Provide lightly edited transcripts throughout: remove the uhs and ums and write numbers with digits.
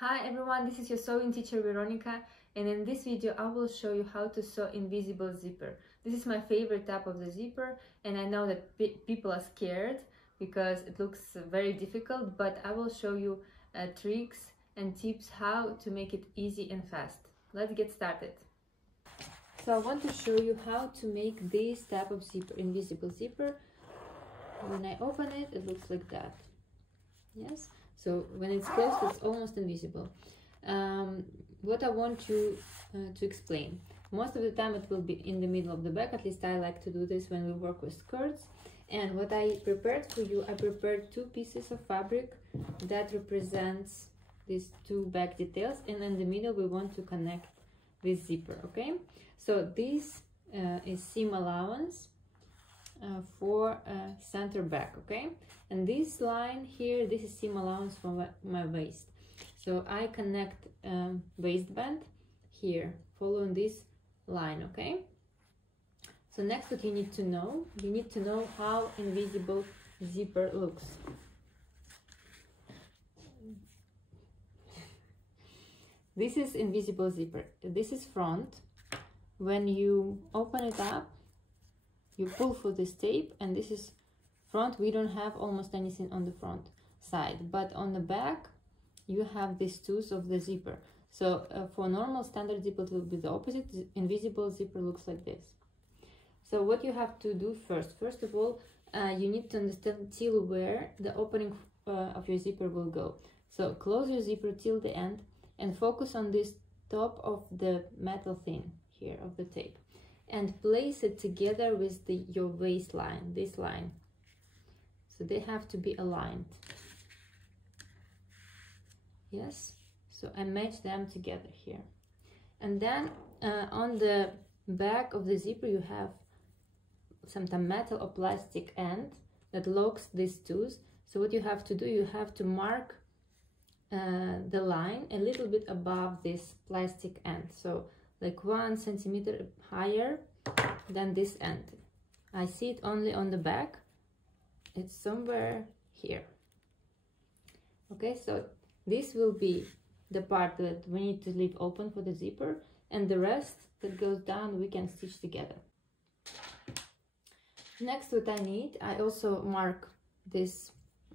Hi everyone, this is your sewing teacher Veronica, and in this video I will show you how to sew invisible zipper. This is my favorite type of the zipper, and I know that people are scared because it looks very difficult, but I will show you tricks and tips how to make it easy and fast. Let's get started. So I want to show you how to make this type of zipper, invisible zipper. When I open it, it looks like that. Yes. So when it's closed, it's almost invisible. What I want you to explain. Most of the time it will be in the middle of the back, at least I like to do this when we work with skirts. And what I prepared for you, I prepared two pieces of fabric that represents these two back details, and in the middle we want to connect this zipper, okay? So this is seam allowance for center back, okay? And this line here, this is seam allowance for my waist. So I connect waistband here following this line, okay? So next, what you need to know how invisible zipper looks. This is invisible zipper. This is front. When you open it up, you pull for this tape, and this is front. We don't have almost anything on the front side, but on the back you have these tools of the zipper. So for normal standard zipper it will be the opposite. Invisible zipper looks like this. So what you have to do first of all, you need to understand till where the opening of your zipper will go. So close your zipper till the end and focus on this top of the metal thing here of the tape, and place it together with your waistline, this line. So they have to be aligned. Yes, so I match them together here. And then on the back of the zipper you have sometimes metal or plastic end that locks these tools. So what you have to do, you have to mark the line a little bit above this plastic end, so like 1 centimeter higher than this end. I see it only on the back. It's somewhere here. Okay, so this will be the part that we need to leave open for the zipper, and the rest that goes down we can stitch together. Next, what I need, I also mark this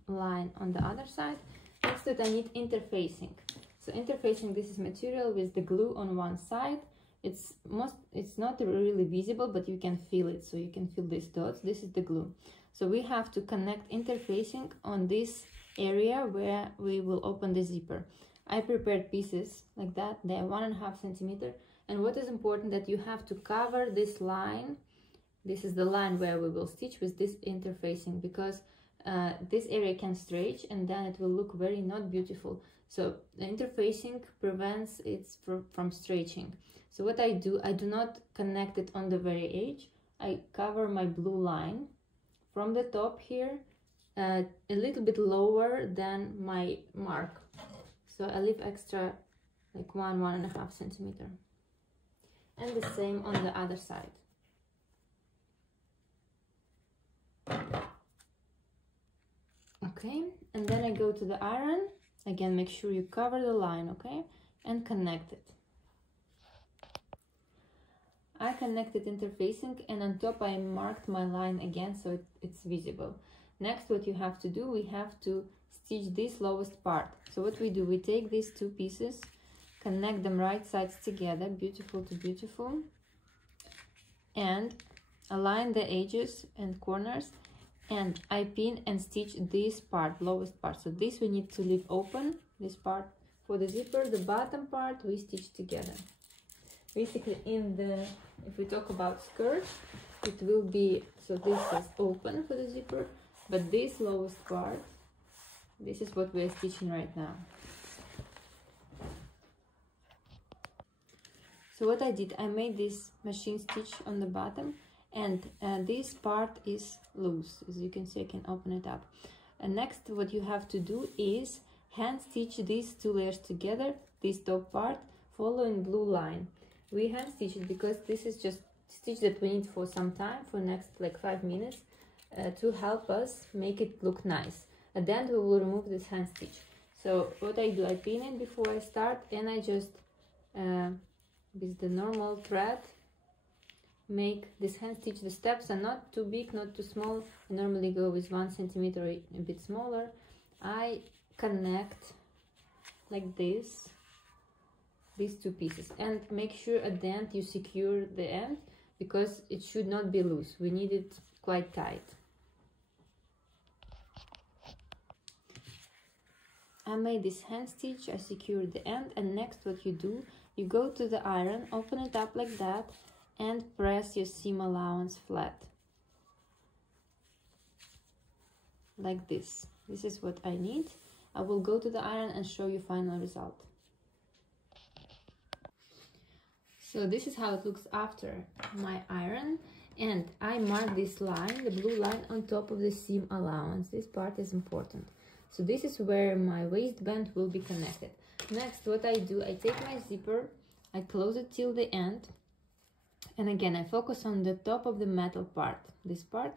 line on the other side. Next, what I need, interfacing. So interfacing, this is material with the glue on one side. It's not really visible, but you can feel it. So you can feel these dots. This is the glue. So we have to connect interfacing on this area where we will open the zipper. I prepared pieces like that. They are 1.5 centimeter. And what is important, that you have to cover this line. This is the line where we will stitch with this interfacing, because this area can stretch and then it will look very not beautiful. So the interfacing prevents it from stretching. So what I do not connect it on the very edge. I cover my blue line from the top here a little bit lower than my mark. So I leave extra like 1.5 centimeter. And the same on the other side. Okay, and then I go to the iron. Again, make sure you cover the line, okay, and connect it. I connected interfacing, and on top I marked my line again so it's visible. Next, what you have to do, we have to stitch this lowest part. So what we do, we take these two pieces, connect them right sides together, beautiful to beautiful, and align the edges and corners, and I pin and stitch this part, lowest part. So this we need to leave open, this part for the zipper. The bottom part we stitch together. Basically, if we talk about skirt, it will be, so this is open for the zipper, but this lowest part, this is what we're stitching right now. So what I did, I made this machine stitch on the bottom, and this part is loose. As you can see, I can open it up. And next, what you have to do is hand stitch these two layers together, this top part, following blue line. We hand stitch it because this is just stitch that we need for some time, for next like 5 minutes, to help us make it look nice. At the end we will remove this hand stitch. So what I do, I pin it before I start, and I just with the normal thread make this hand stitch. The steps are not too big, not too small. I normally go with 1 centimeter, a bit smaller. I connect like this these two pieces, and make sure at the end you secure the end, because it should not be loose. We need it quite tight. I made this hand stitch, I secured the end, and next what you do, you go to the iron, open it up like that, and press your seam allowance flat. Like this. This is what I need. I will go to the iron and show you final result. So this is how it looks after my iron, and I mark this line, the blue line on top of the seam allowance. This part is important. So this is where my waistband will be connected. Next, what I do, I take my zipper, I close it till the end, and again I focus on the top of the metal part, this part,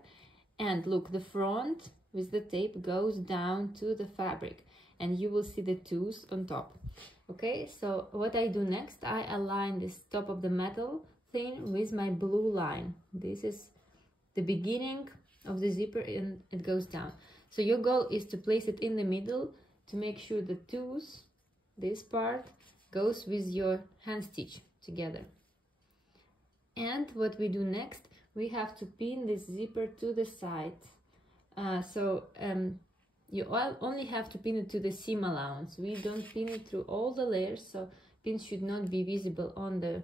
and look, the front with the tape goes down to the fabric, and you will see the tooth on top. Okay, so what I do next, I align this top of the metal thing with my blue line. This is the beginning of the zipper, and it goes down. So your goal is to place it in the middle to make sure the tooth, this part, goes with your hand stitch together. And what we do next, we have to pin this zipper to the side. You only have to pin it to the seam allowance. We don't pin it through all the layers, so pins should not be visible on the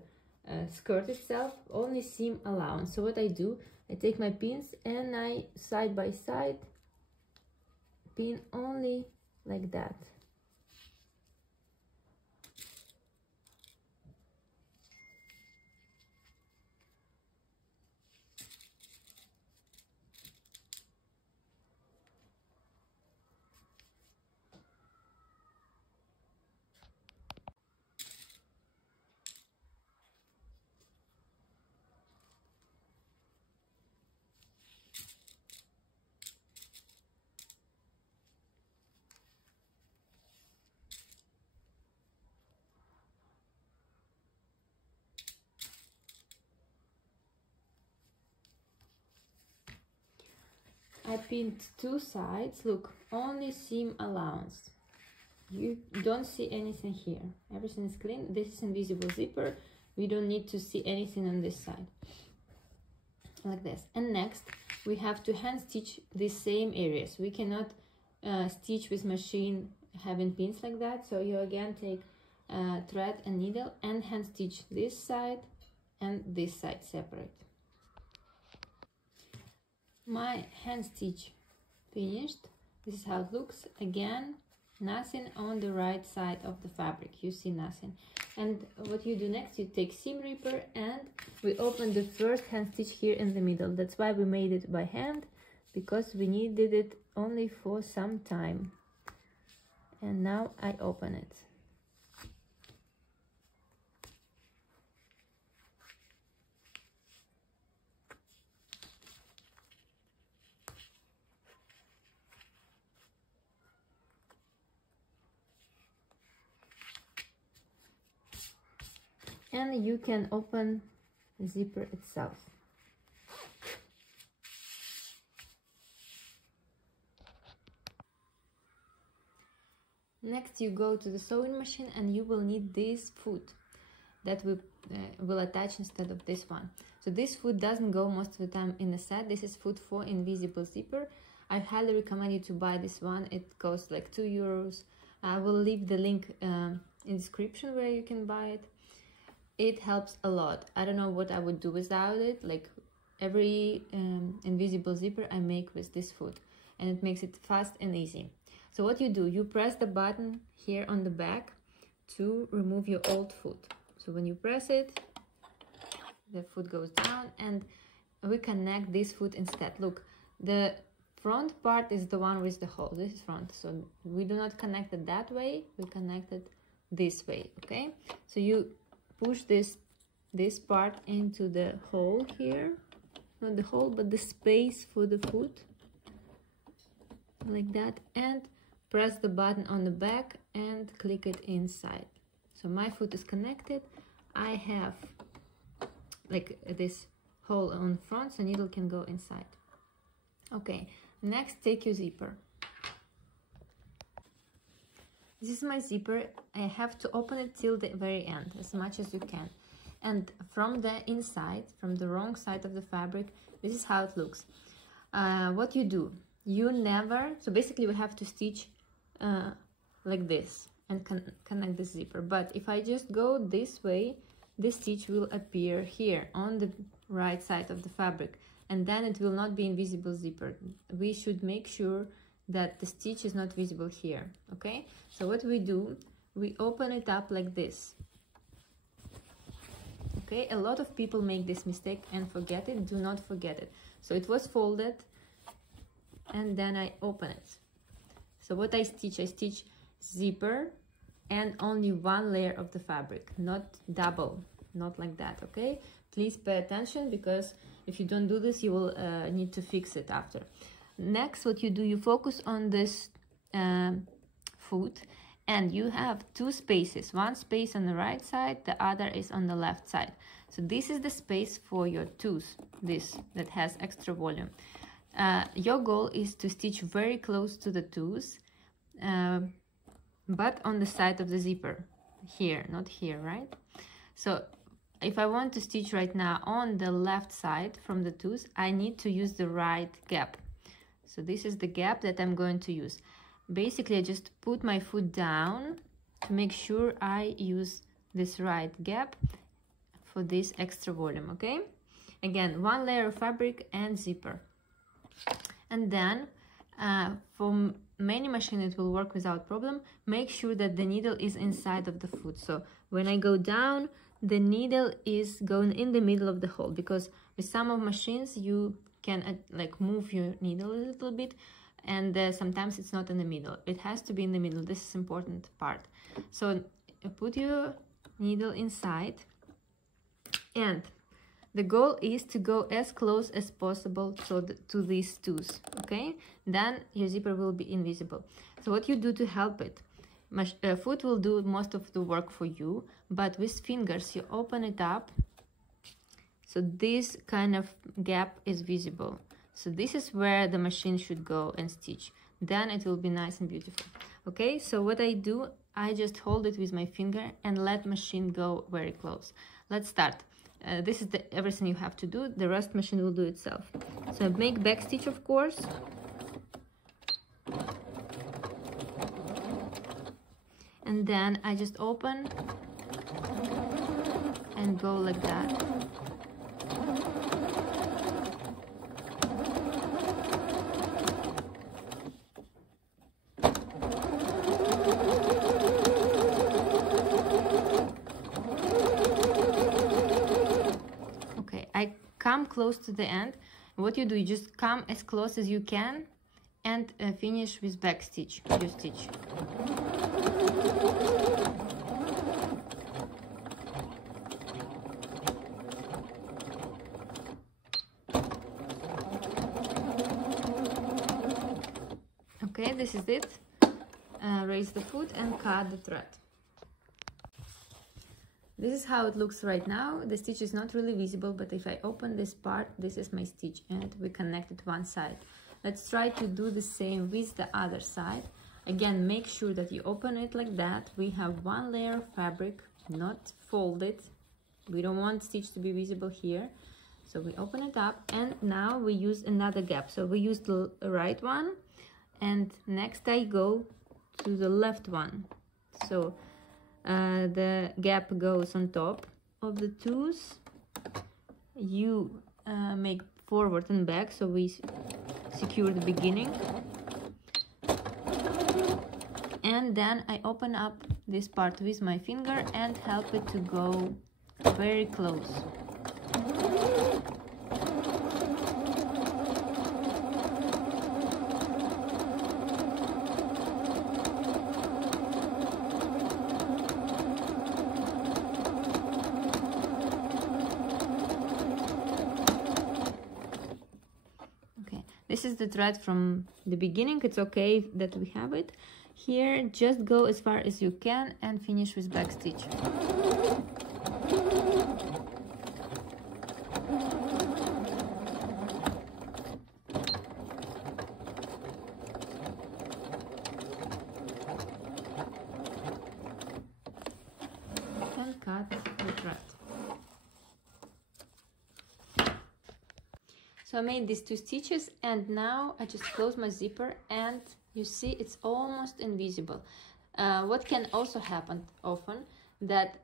skirt itself, only seam allowance. So what I do, I take my pins and I side by side pin only like that. I pinned two sides. Look, only seam allowance. You don't see anything here. Everything is clean. This is invisible zipper. We don't need to see anything on this side. Like this. And next, we have to hand stitch these same areas. We cannot stitch with machine having pins like that. So you again take thread and needle and hand stitch this side and this side separate. My hand stitch finished. This is how it looks. Again, nothing on the right side of the fabric. You see nothing. And what you do next, you take seam ripper and we open the first hand stitch here in the middle. That's why we made it by hand, because we needed it only for some time. And now I open it. And you can open the zipper itself. Next, you go to the sewing machine and you will need this foot that we will attach instead of this one. So this foot doesn't go most of the time in the set. This is foot for invisible zipper. I highly recommend you to buy this one. It costs like €2. I will leave the link in the description where you can buy it. It helps a lot. I don't know what I would do without it. Like every invisible zipper I make with this foot, and it makes it fast and easy. So what you do, you press the button here on the back to remove your old foot. So when you press it, the foot goes down and we connect this foot instead. Look, the front part is the one with the hole. This is front. So we do not connect it that way. We connect it this way, okay? So you push this part into the hole here, not the hole but the space for the foot, like that, and press the button on the back and click it inside. So my foot is connected. I have like this hole on front, so needle can go inside. Okay, next take your zipper. This is my zipper. I have to open it till the very end, as much as you can. And from the inside, from the wrong side of the fabric, this is how it looks. What you do, you never, so basically we have to stitch like this and connect the zipper. But if I just go this way, this stitch will appear here on the right side of the fabric, and then it will not be invisible zipper. We should make sure that the stitch is not visible here. Okay, so what we do, we open it up like this. Okay, a lot of people make this mistake and forget it. Do not forget it. So it was folded and then I open it. So what I stitch zipper and only one layer of the fabric, not double, not like that. Okay, please pay attention, because if you don't do this, you will need to fix it after. Next, what you do, you focus on this foot, and you have two spaces, one space on the right side, the other is on the left side. So this is the space for your toes, this that has extra volume. Your goal is to stitch very close to the toes, but on the side of the zipper, here, not here, right? So if I want to stitch right now on the left side from the toes, I need to use the right gap. So this is the gap that I'm going to use. Basically, I just put my foot down to make sure I use this right gap for this extra volume, okay? Again, one layer of fabric and zipper. And then for many machines it will work without problem. Make sure that the needle is inside of the foot. So when I go down, the needle is going in the middle of the hole, because with some of machines you can like move your needle a little bit, and sometimes it's not in the middle. It has to be in the middle. This is important part. So put your needle inside, and the goal is to go as close as possible to these toes, okay? Then your zipper will be invisible. So what you do to help it, foot will do most of the work for you, but with fingers you open it up, so this kind of gap is visible. So this is where the machine should go and stitch. Then it will be nice and beautiful. Okay, so what I do, I just hold it with my finger and let machine go very close. Let's start. This is everything you have to do. The rest machine will do itself. So I make back stitch, of course. And then I just open and go like that. Come close to the end. What you do, you just come as close as you can and finish with back stitch, your stitch. Okay, this is it. Raise the foot and cut the thread. This is how it looks right now. The stitch is not really visible, but if I open this part, this is my stitch and we connected one side. Let's try to do the same with the other side. Again, make sure that you open it like that. We have one layer of fabric, not folded. We don't want stitch to be visible here. So we open it up, and now we use another gap. So we use the right one, and next I go to the left one. So the gap goes on top of the toes. You make forward and back, so we secure the beginning, and then I open up this part with my finger and help it to go very close. This is the thread from the beginning. It's okay that we have it. Here, just go as far as you can and finish with back stitch. And cut the thread. So I made these 2 stitches, and now I just close my zipper, and you see it's almost invisible. What can also happen often, that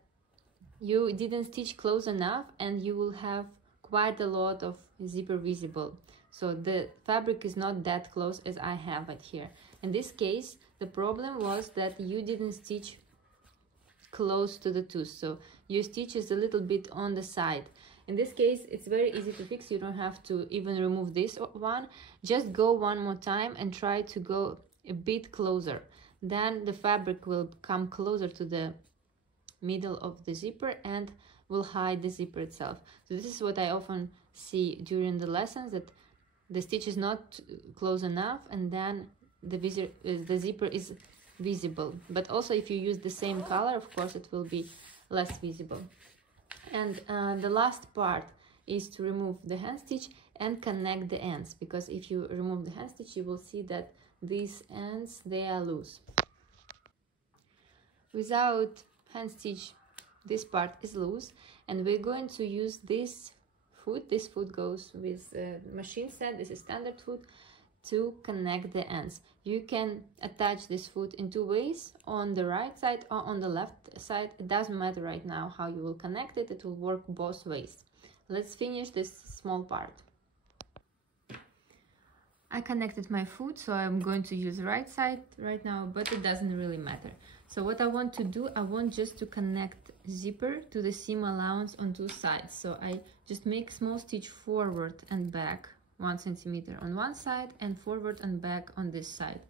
you didn't stitch close enough and you will have quite a lot of zipper visible. So the fabric is not that close as I have it here. In this case, the problem was that you didn't stitch close to the tooth, so your stitch is a little bit on the side. In this case, it's very easy to fix. You don't have to even remove this one. Just go one more time and try to go a bit closer. Then the fabric will come closer to the middle of the zipper and will hide the zipper itself. So this is what I often see during the lessons, that the stitch is not close enough and then the zipper is visible. But also if you use the same color, of course, it will be less visible. And the last part is to remove the hand stitch and connect the ends, because if you remove the hand stitch, you will see that these ends, they are loose. Without hand stitch, this part is loose, and we're going to use this foot. This foot goes with machine set. This is standard foot, to connect the ends. You can attach this foot in 2 ways, on the right side or on the left side. It doesn't matter right now how you will connect it. It will work both ways. Let's finish this small part. I connected my foot, so I'm going to use the right side right now, but it doesn't really matter. So what I want to do, I want just to connect zipper to the seam allowance on 2 sides. So I just make small stitch forward and back 1 centimeter on one side and forward and back on this side.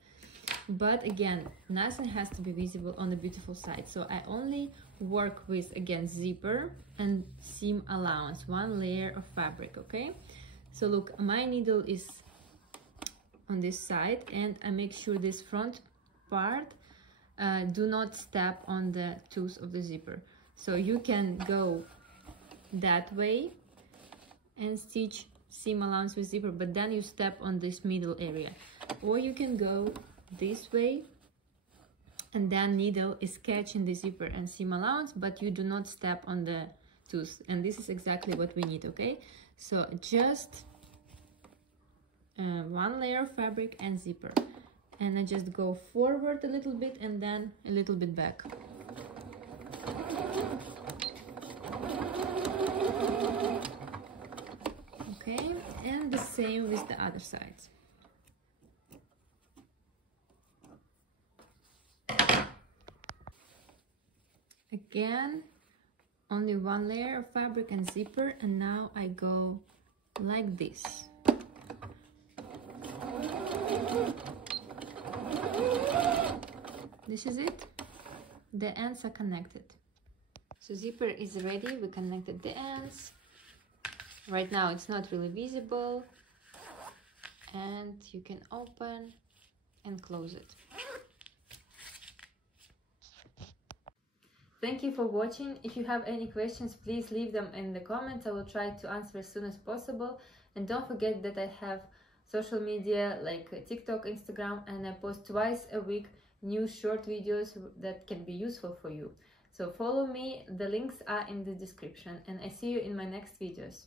But again, nothing has to be visible on the beautiful side. So I only work with, again, zipper and seam allowance, 1 layer of fabric, okay? So look, my needle is on this side, and I make sure this front part do not step on the tooth of the zipper. So you can go that way and stitch seam allowance with zipper, but then you step on this middle area. Or you can go this way, and then needle is catching the zipper and seam allowance, but you do not step on the tooth. And this is exactly what we need, okay? So just 1 layer of fabric and zipper, and I just go forward a little bit and then a little bit back. Okay, and the same with the other sides. Again, only 1 layer of fabric and zipper, and now I go like this. This is it. The ends are connected. So zipper is ready. We connected the ends. Right now it's not really visible, and you can open and close it. Thank you for watching. If you have any questions, please leave them in the comments. I will try to answer as soon as possible. And don't forget that I have social media like TikTok, Instagram, and I post twice a week new short videos that can be useful for you. So follow me. The links are in the description, and I see you in my next videos.